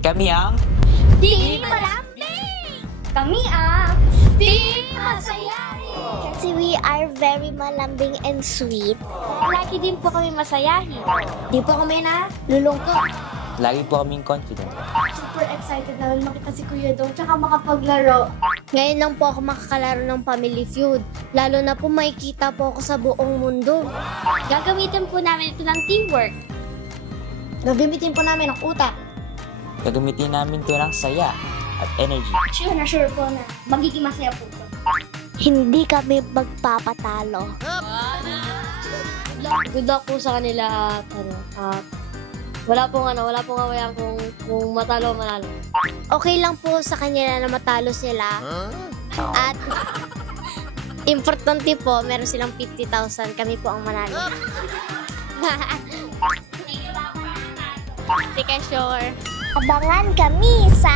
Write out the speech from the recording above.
Kami ang Team Malambing! Kami ang Team Masayahin! Kasi we are very malambing and sweet. Lagi din po kami masayahin. Di po kami na lulungkot. lagi po kaming confident. Super excited namin makita si Kuya Dong tsaka makapaglaro. Ngayon lang po ako makakalaro ng Family Feud. Lalo na po makikita po ako sa buong mundo. Gagamitin po namin ito ng teamwork. Gagamitin po namin ang utak. Gagamitin namin ito ng saya at energy. Sure na sure po na magiging masaya po ito. Hindi kami magpapatalo. Good luck po sa kanila at wala pong awayan kung matalo o manalo. Okay lang po sa kanila na matalo sila. At importante po, meron silang 50,000. Kami po ang manalo. Hindi ka sure. Abangan kami sa